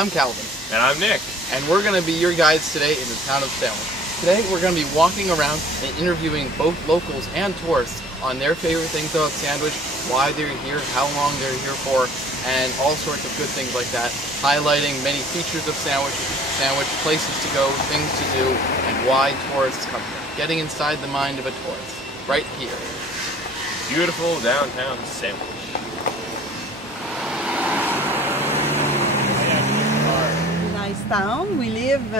I'm Calvin. And I'm Nick. And we're going to be your guides today in the town of Salem. Today we're going to be walking around and interviewing both locals and tourists on their favorite things about Sandwich, why they're here, how long they're here for, and all sorts of good things like that, highlighting many features of Sandwich, places to go, things to do, and why tourists come here. Getting inside the mind of a tourist, right here. Beautiful downtown Sandwich. Nice town. We live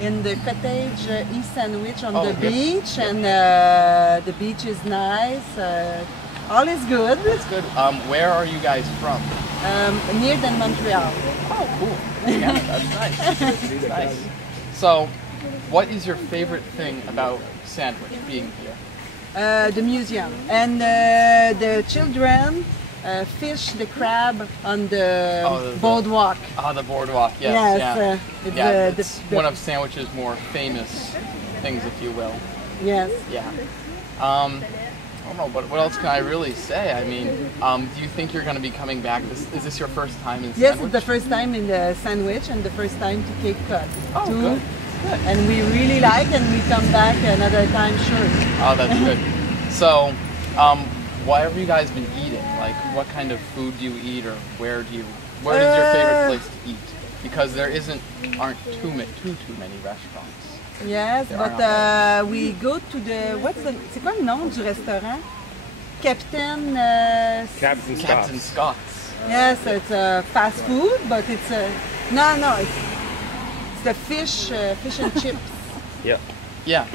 in the cottage East Sandwich on the beach, and the beach is nice. All is good. That's good. Where are you guys from? Near than Montreal. Oh, cool. Yeah, that's nice. That's nice. So, what is your favorite thing about Sandwich being here? The museum and the children fish the crab on the boardwalk. The boardwalk, yes. Yes, it's one of Sandwich's more famous things, if you will. Yes. Yeah. I don't know, but what else can I really say? I mean, do you think you're going to be coming back? Is this your first time in Sandwich? Yes, it's the first time in the Sandwich and the first time to Cape Cod. Oh, good. Good. And we really like, and we come back another time, sure. Oh, that's good. So, what have you guys been eating? Like, what kind of food do you eat, or where is your favorite place to eat? Because there aren't too many restaurants. Yes, but we go to the, c'est quoi le nom du restaurant? Captain Scott's. Yes, it's fast food, but it's it's the fish and chips. Yeah. Yeah.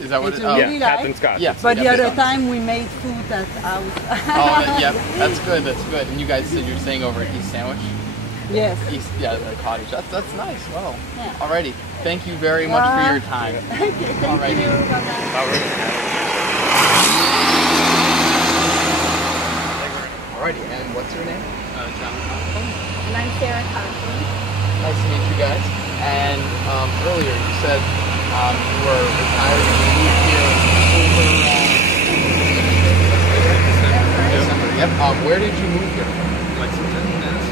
Is that what it's it is? Really yeah, Captain Scott's. Yeah. But the other time we made food at house. Yeah, that's good. That's good. And you guys said you're staying over at East Sandwich. Yes. The cottage. That's nice. Wow. Yeah. Alrighty. Thank you very much for your time. Okay, thank you. Bye-bye. Alrighty. And what's your name? John. And I'm Sarah Conklin. Nice to meet you guys. And earlier you said you were retired and you moved here over December. Yep. Where did you move here from? Lexington, Mass.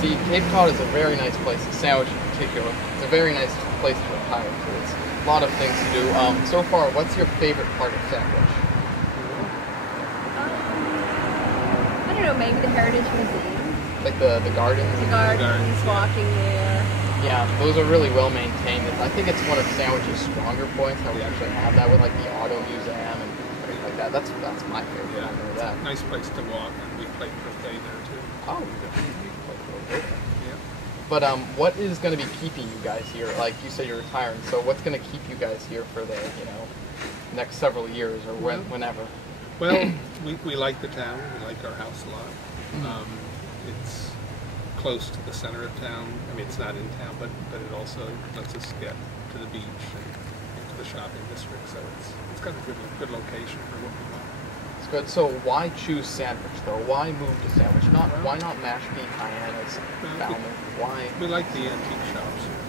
See, Cape Cod is a very nice place, Sandwich in particular. It's a very nice place to retire to. It's a lot of things to do. So far, what's your favorite part of Sandwich? I don't know, maybe the Heritage Museum. Like the gardens? The gardens, walking there. Yeah, those are really well maintained. I think it's one of Sandwich's stronger points, how we actually have that with like the auto museum and things like that. That's my favorite. Yeah, I know that. nice place to walk, and we played birthday there too. Oh, yeah. But what is going to be keeping you guys here? Like you said, you're retiring. So what's going to keep you guys here for the next several years or whenever? Well, we like the town. We like our house a lot. It's close to the center of town. I mean, it's not in town, but it also lets us get to the beach and into the shopping district. So it's got a good location for what we want. It's good. So why choose Sandwich though? Why move to Sandwich? Why not Mashpee, Hyannis, Falmouth? Why? We like the antique shops here.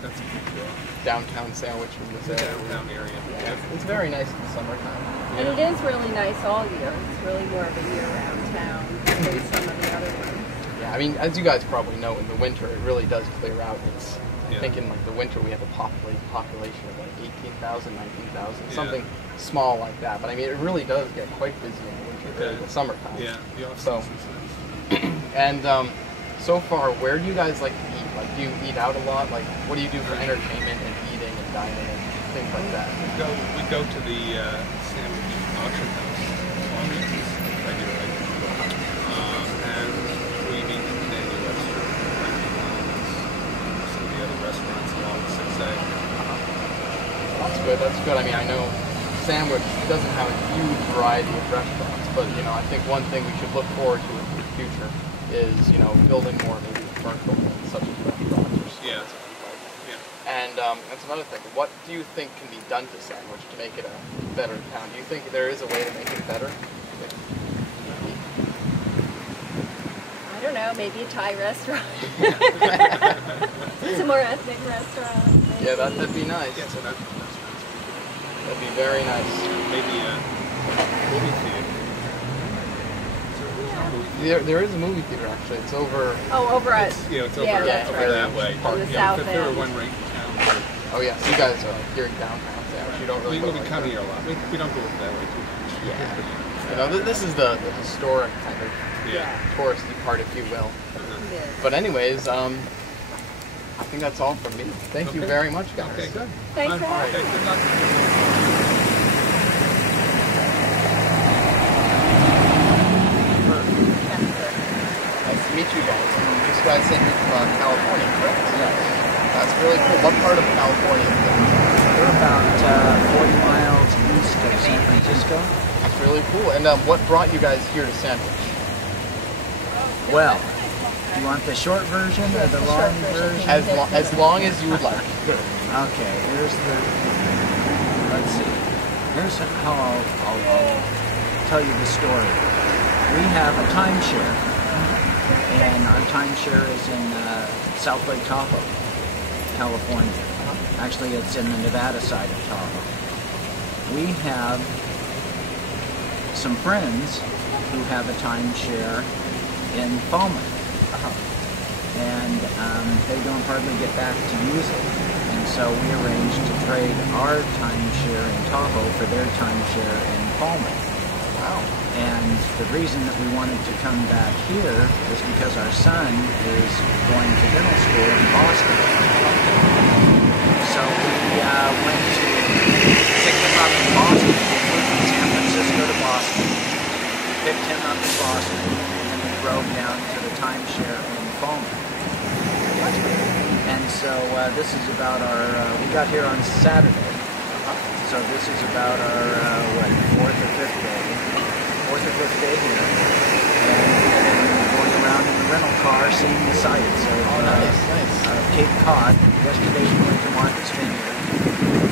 That's a big deal. Downtown Sandwich in this area. Downtown area. Yeah. It's very nice in the summertime. And it is really nice all year. It's really more of a year-round town than some of the other ones. Yeah, I mean, as you guys probably know, in the winter it really does clear out. I think in like the winter we have a population of like 18,000, 19,000, something small like that. But I mean, it really does get quite busy in the winter, the summertime. Yeah, the off-season's nice. And so far, where do you guys like to eat? Like, do you eat out a lot? Like, what do you do for entertainment and eating and dining and things like that? We go to the Sandwich Auction House auctions regularly, and we meet at the Daniel Webster right behind some of the other restaurants along 6A. That's good. That's good. I mean, I know Sandwich doesn't have a huge variety of restaurants, but I think one thing we should look forward to in the future is building more maybe commercial things such as restaurants or schools. And that's another thing. What do you think can be done to Sandwich to make it a better town? Do you think there is a way to make it better? I don't know, maybe a Thai restaurant. Some more ethnic restaurants. Maybe. Yeah, that'd be nice. Yeah, so that'd be very nice. Maybe a movie theater. Yeah, There is a movie theater actually. It's over. Oh, over at. It's, you know, it's over, Yeah, that's over right. that way. On the Yeah, south there were end. one right in town. Oh yeah, so you guys are like here in downtown Sandwich. You don't really. We go come like here a lot. We don't go over that way too much. Yeah. You know, this is the historic kind of Yeah. touristy part, if you will. Yeah. But anyways, I think that's all from me. Thank you Okay. very much, guys. Okay, good. Thanks for All right, having good luck. Nice to meet you guys. These guys sent you from California, correct? Yes. That's really cool. What part of California is it? We're about 40 miles east of San Francisco. That's really cool. And what brought you guys here to Sandwich? Well, do you want the short version or the long version? As long as you would like. Okay, let's see. Here's how I'll tell you the story. We have a timeshare, and our timeshare is in South Lake Tahoe, California. Actually, it's in the Nevada side of Tahoe. We have some friends who have a timeshare in Falmouth. And they don't hardly get back to use it. And so we arranged to trade our timeshare in Tahoe for their timeshare in Falmouth. Wow. And the reason that we wanted to come back here is because our son is going to dental school in Boston. So we went to pick him up in Boston. We flew from San Francisco to Boston, picked him up in Boston, and we drove down to the timeshare in Falmouth. And so this is about our, we got here on Saturday. So this is about our, fourth or fifth day here. And we've been going around in the rental car seeing the sights. So, Nice. Cape Cod. Yesterday we went to Martha's Vineyard.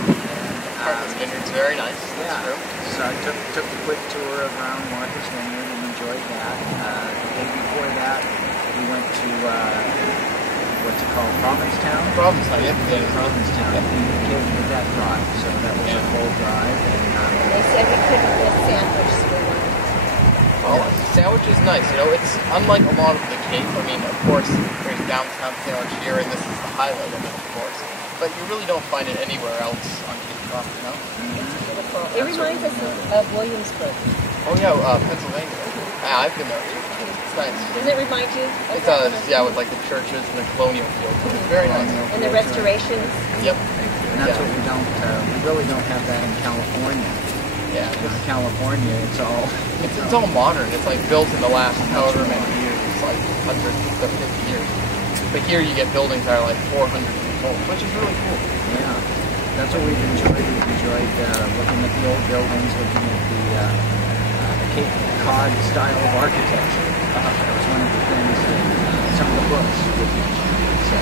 Martha's Vineyard's very nice. That's Yeah. true. So I took a quick tour around Martha's Vineyard and enjoyed that. The day before that, we went to what's it called, Provincetown? Provincetown, yep. Provincetown. Yep. And we came with that drive, so that was a full drive. And They said we couldn't miss Sandwich School. Well, Sandwich is nice. You know, it's unlike a lot of the Cape. I mean, of course, there's downtown Sandwich here, and this is the highlight of it, of course. But you really don't find it anywhere else on Cape Cod, you know? It's beautiful. It reminds us of Williamsburg. Oh yeah, Pennsylvania. Yeah, I've been there. It's nice. Doesn't it remind you? Of It does, that? yeah, with like the churches and the colonial fields. It's very nice. And the restorations. Yep. And that's what we really don't have that in California. Yeah. In California, it's all... It's all modern. It's like built in the last however many years. It's like 100 to 50 years. But here you get buildings that are like 400 years old, which is really cool. Yeah, that's what we've enjoyed. We've enjoyed looking at the old buildings, looking at the Cape Cod style of architecture. That was one of the things that some of the books would mention. So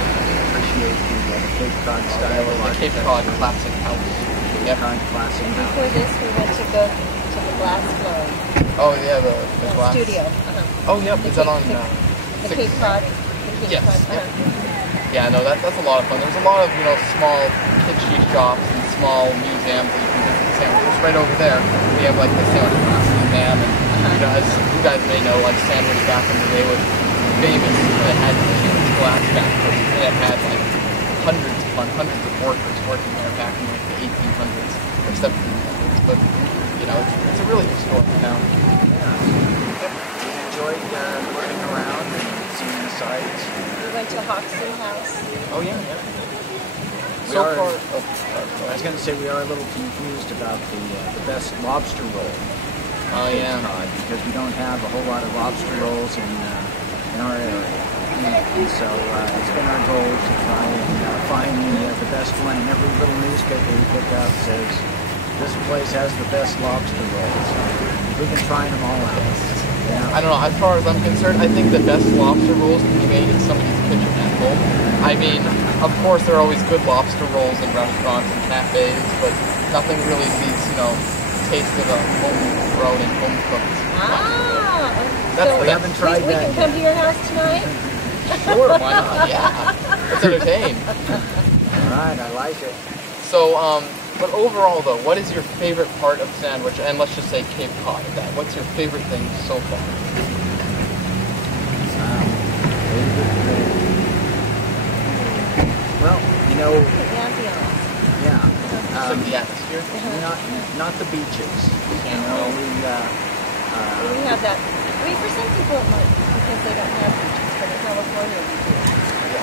appreciate the Cape Cod style of The Cape architecture. Cod Classic House. Cape Cod classic And house. before this, we went to go to the glass flow Oh yeah, the glass. studio. Oh yep, The is that Cape- on? The Six? Cape Cod. The Cape Yes, Cod. yep. Yeah, no, that's a lot of fun. There's a lot of, you know, small kitschy shops and small museums that you can visit in Sandwich. Right over there, we have like the Sandwich Glass Museum, and you know, as you guys may know, like Sandwich back in the day was famous. It had huge glass factories, and it had like hundreds of workers working there back in like the 1800s or 1700s. But you know, it's a really historic town. We enjoyed looking around and seeing the sights. We went to Hoxton House. Oh yeah. We So are- far, I was going to say we are a little confused about the best lobster roll. oh yeah. Because we don't have a whole lot of lobster rolls in our area. And so it's been our goal to try and find the best one. And every little newspaper we pick up says, this place has the best lobster rolls. We've been trying them all out. I don't know, as far as I'm concerned, I think the best lobster rolls can be made in somebody's kitchen at home. I mean, of course there are always good lobster rolls in restaurants and cafes, but nothing really beats, you know, the taste of a homegrown and home-cooked lobster roll. That's So We haven't tried we that can come yet. to your house tonight? Sure, why not? Yeah. Let's entertain. All right, I like it. So, but overall though, what is your favorite part of Sandwich, and let's just say Cape Cod at that? What's your favorite thing so far? Well, you know, The ambiance. yeah. Just like the atmosphere. Not the beaches. You know, We have that. I mean, for some people it might be because they don't have beaches, but in California we do.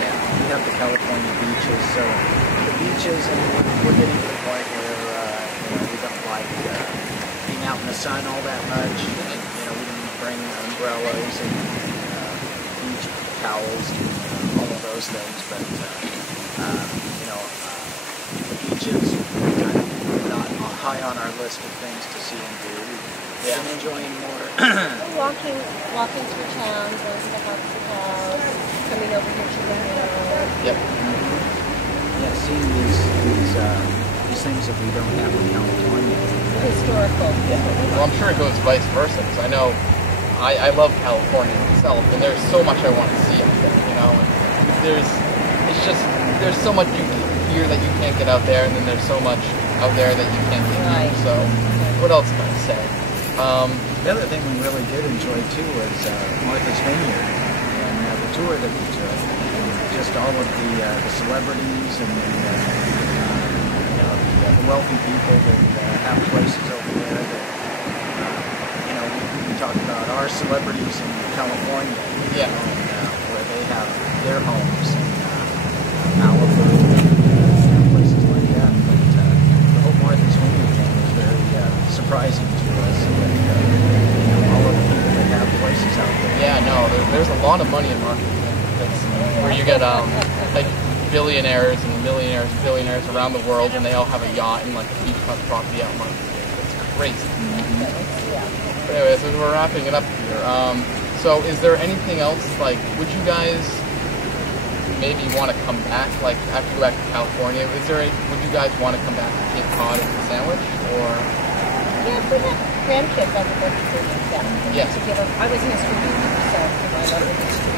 yeah, we have the California beaches. So the beaches, and we're getting to the point where you know, we don't like being out in the sun all that much. And, you know, we didn't bring umbrellas and beach towels and all of those things. But you know, the beaches kind of not high on our list of things to see and do. We've been enjoying more. Walking through town, going to the house to house, coming over here to the hill. Yep. Yeah, seeing these things that we don't have in California. Historical. Well, I'm sure it goes vice versa, because I know I love California myself, and there's so much I want to see out there, you know. And there's so much you can hear that you can't get out there, and then there's so much out there that you can't get here. So, what else can I say? The other thing we really did enjoy too was Martha's Vineyard and the tour that we took, and just all of the celebrities and you know, the wealthy people that have places over there. That you know, we talked about our celebrities in California, Yeah. where they have their homes in Malibu and places like that. But the whole Martha's Vineyard thing was very surprising to us. All of the people that have places out there. Yeah, no, there's a lot of money in marketing. That's where you get like billionaires and millionaires, billionaires around the world, and they all have a yacht and like a beachfront property out in Martha's. It's crazy. But anyways, as we're wrapping it up here, so is there anything else, like, would you guys maybe want to come back, like, after you go back to California? Would you guys want to come back to Cape Cod and the Sandwich, or? Yeah, if we have grandkids, I would love to do that. Yeah. To give them, I was a history teacher, so I love the history.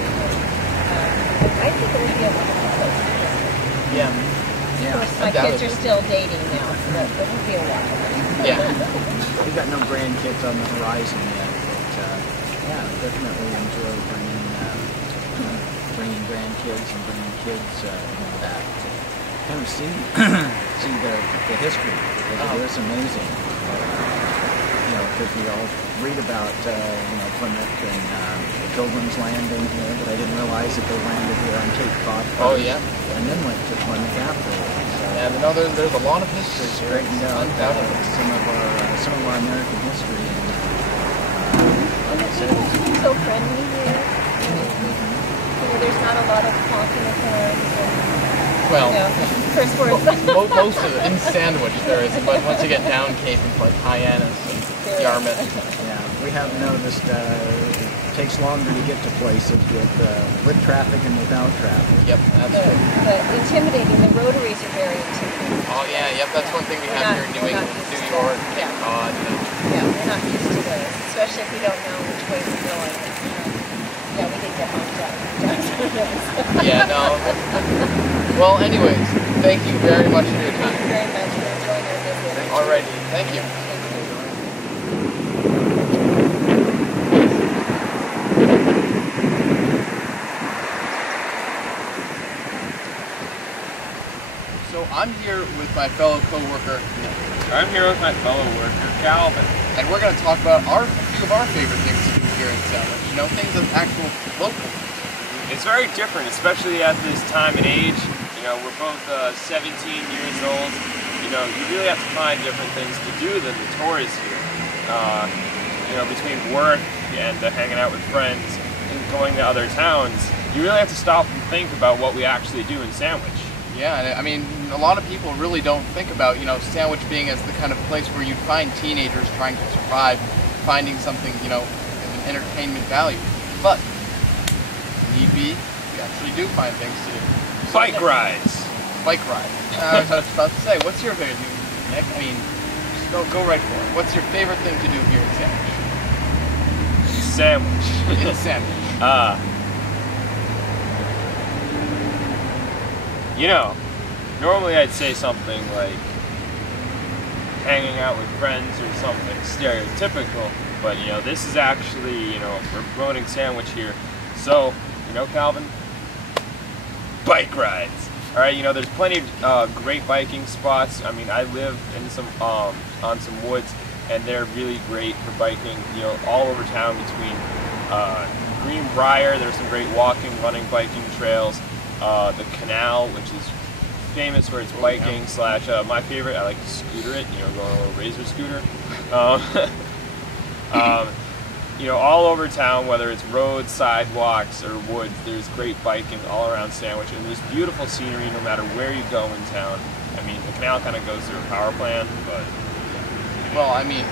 I think it would be a wonderful place to visit. Yeah. Of course, my kids are still dating now, so it would be a while. Yeah. We've got no grandkids on the horizon yet, but yeah, definitely enjoy bringing grandkids and bringing kids back to kind of see the history. Because it is amazing. You know, because we all read about you know, Plymouth and the Pilgrims landing here, but I didn't realize that they landed here on Cape Cod first, Oh, yeah. and then went to Plymouth afterwards. So Yeah, no, there's a lot of history here. straightened out Undoubtedly. some of our American history. And the people are so friendly here. You know, there's not a lot of honking of horns and, Well, you know, curse words. most of it in Sandwich there is, but once you get down Cape into like Hyannis and Yarmouth. Yeah, we have noticed it takes longer to get to places with traffic and without traffic. Yep, that's true. The intimidating, the rotaries are very intimidating. Oh yeah, yep, that's one thing we have here in New England, New York, Cape Cod. Yeah, we're not used to those, especially if we don't know which way we're going. Yeah, we did get honked out. Yeah, no. Well, anyways, thank you very much for your Thank time. you very much for enjoying our visit. Alrighty, thank you. So I'm here with my fellow co-worker, Nick. I'm here with my fellow worker, Calvin. And we're going to talk about a few of our favorite things to do here in Sandwich. You know, things of actual local. It's very different, especially at this time and age. You know, we're both 17 years old. You know, you really have to find different things to do than the tours here. You know, between work and hanging out with friends and going to other towns, you really have to stop and think about what we actually do in Sandwich. Yeah, and I mean, a lot of people really don't think about, you know, Sandwich being as the kind of place where you find teenagers trying to survive, finding something, you know, of an entertainment value. But, need be, we actually do find things to do. Bike rides. Bike rides. I was about to say, what's your favorite thing to do, Nick? I mean, just go right for it. What's your favorite thing to do here in Sandwich? Sandwich. In Sandwich. You know, normally I'd say something like hanging out with friends or something stereotypical, but you know, this is actually, you know, we're promoting Sandwich here. So, you know, Calvin, bike rides. All right, you know, there's plenty of great biking spots. I mean, I live in some on some woods, and they're really great for biking. You know, all over town between Greenbrier. There's some great walking, running, biking trails. The canal, which is famous for its biking slash. My favorite, I like to scooter it. You know, go on a little razor scooter. You know, all over town, whether it's roads, sidewalks, or woods, there's great biking all around Sandwich, and there's beautiful scenery no matter where you go in town. I mean, the canal kind of goes through a power plant, but... Well, I mean,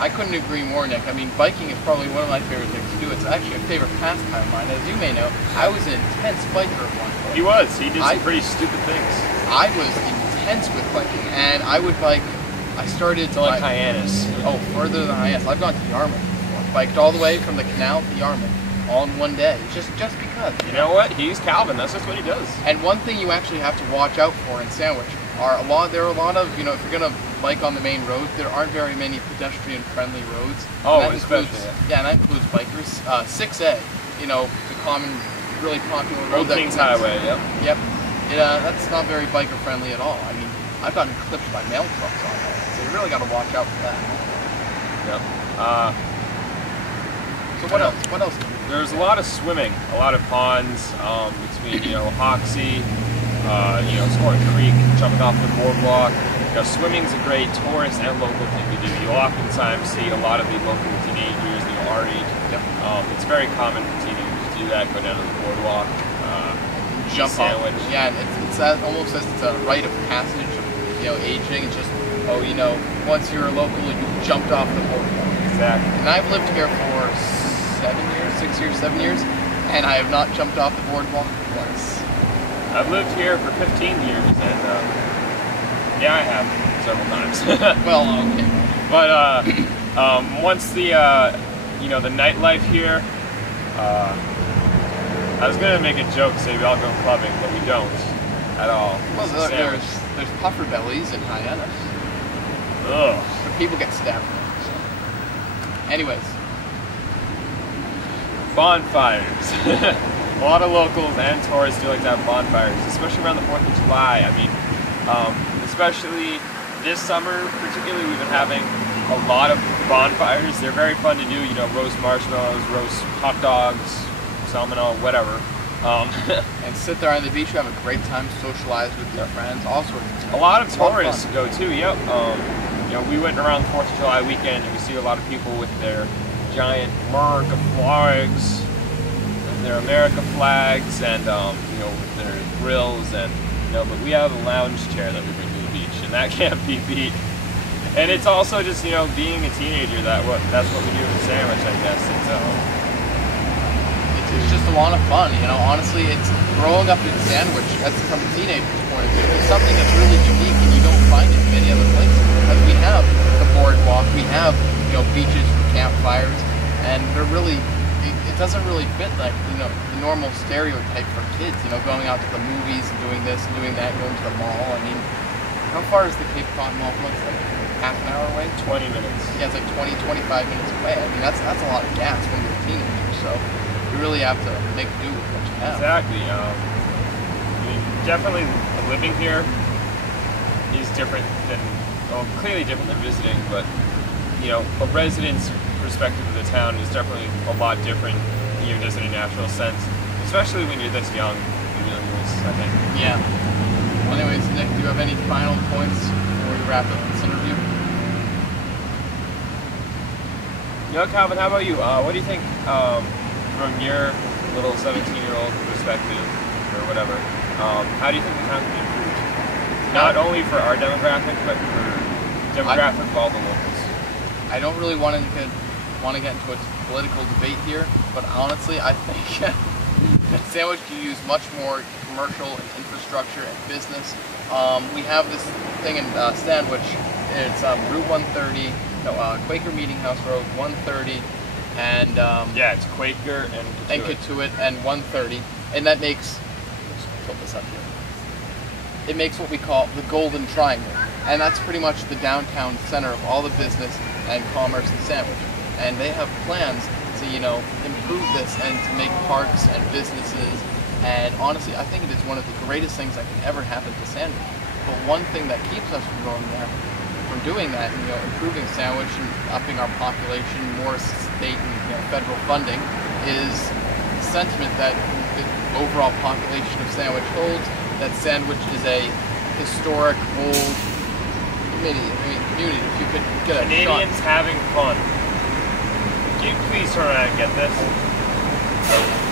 I couldn't agree more, Nick. I mean, biking is probably one of my favorite things to do. It's actually a favorite pastime of mine. As you may know, I was an intense biker at one point. He was. He did some pretty stupid things. I was intense with biking, and I would bike... I started to like Hyannis. Oh, further than Hyannis. I've gone to Yarmouth. Biked all the way from the canal to Yarmouth all in one day, just because. You know what? He's Calvin. That's just what he does. And one thing you actually have to watch out for in Sandwich there are a lot of, you know, if you're gonna bike on the main road, there aren't very many pedestrian-friendly roads. Oh, especially. Yeah, and that includes bikers. 6A, you know, the common, really popular road. Old Kings Highway. Yep. Yep. That's not very biker-friendly at all. I mean, I've gotten clipped by mail trucks on that, so you really got to watch out for that. Yep. So what else? What else? There's a lot of swimming, a lot of ponds between, you know, Hoxie, you know, Squirtin Creek, jumping off the boardwalk. You know, swimming's a great tourist and local thing to do. You'll oftentimes see a lot of the local teenagers, you know, our age. Yep. It's very common for teenagers to do that, go down to the boardwalk, jump Sandwich. Off. Yeah, and it's almost as it's a rite of passage of, you know, aging. It's just, oh, you know, once you're a local, you jumped off the boardwalk. Exactly. And I've lived here for 6 years, 7 years, and I have not jumped off the boardwalk once. I've lived here for 15 years, and yeah, I have several times. Well, okay. But once the you know, the nightlife here, I was gonna make a joke, say we all go clubbing, but we don't at all. Well, there's puffer bellies in Hyannis. Ugh. But people get stabbed. Anyways. Bonfires. A lot of locals and tourists do like to have bonfires, especially around the 4th of July. I mean, especially this summer, particularly, we've been having a lot of bonfires. They're very fun to do, you know, roast marshmallows, roast hot dogs, salmonella, whatever. And sit there on the beach, have a great time, socialize with your friends, all sorts of stuff. A lot of tourists go too, yep. You know, we went around the 4th of July weekend, and we see a lot of people with their giant America flags, and their America flags, and you know, with their grills, and you know, but we have a lounge chair that we bring to the beach, and that can't be beat. And it's also just, you know, being a teenager, that's what we do in Sandwich, I guess. It's just a lot of fun, you know. Honestly, it's growing up in Sandwich from a teenager's point of view. It's something that's really unique, and you don't find it in many other places. Because we have the boardwalk, we have, you know, beaches for campfires, and they're really, it doesn't really fit like, you know, the normal stereotype for kids. You know, going out to the movies and doing this and doing that, going to the mall. I mean, how far is the Cape Cod Mall from us? Like half an hour away? 20 minutes. Yeah, it's like 20, 25 minutes away. I mean, that's a lot of gas when you're a teenager. So you really have to make do with what you have. Exactly. I mean, definitely living here is different than, well, clearly different than visiting, but you know, a resident's perspective of the town is definitely a lot different, you know, just in a natural sense, especially when you're this young. I think. Yeah. Well, anyways, Nick, do you have any final points before we wrap up this interview? You know, Calvin, how about you? What do you think, from your little 17-year-old perspective, or whatever, how do you think the town can be improved? Not only for our demographic, but for the demographic of all the locals. I don't really want to get into a political debate here, but honestly, I think Sandwich could use much more commercial and infrastructure and business. We have this thing in Sandwich. It's Route 130, Quaker Meeting House Road, 130, and yeah, it's Quaker and Katuitt and 130, and that makes, let's flip this up here. It makes what we call the Golden Triangle, and that's pretty much the downtown center of all the business and commerce in Sandwich. And they have plans to, you know, improve this and to make parks and businesses And honestly, I think it is one of the greatest things that can ever happen to Sandwich. But one thing that keeps us from going there, from doing that, and improving Sandwich and upping our population, more state and federal funding, is the sentiment that the overall population of Sandwich holds, that Sandwich is a historic, old community. If you could get a Canadians shot. having fun. Can you please turn around and get this?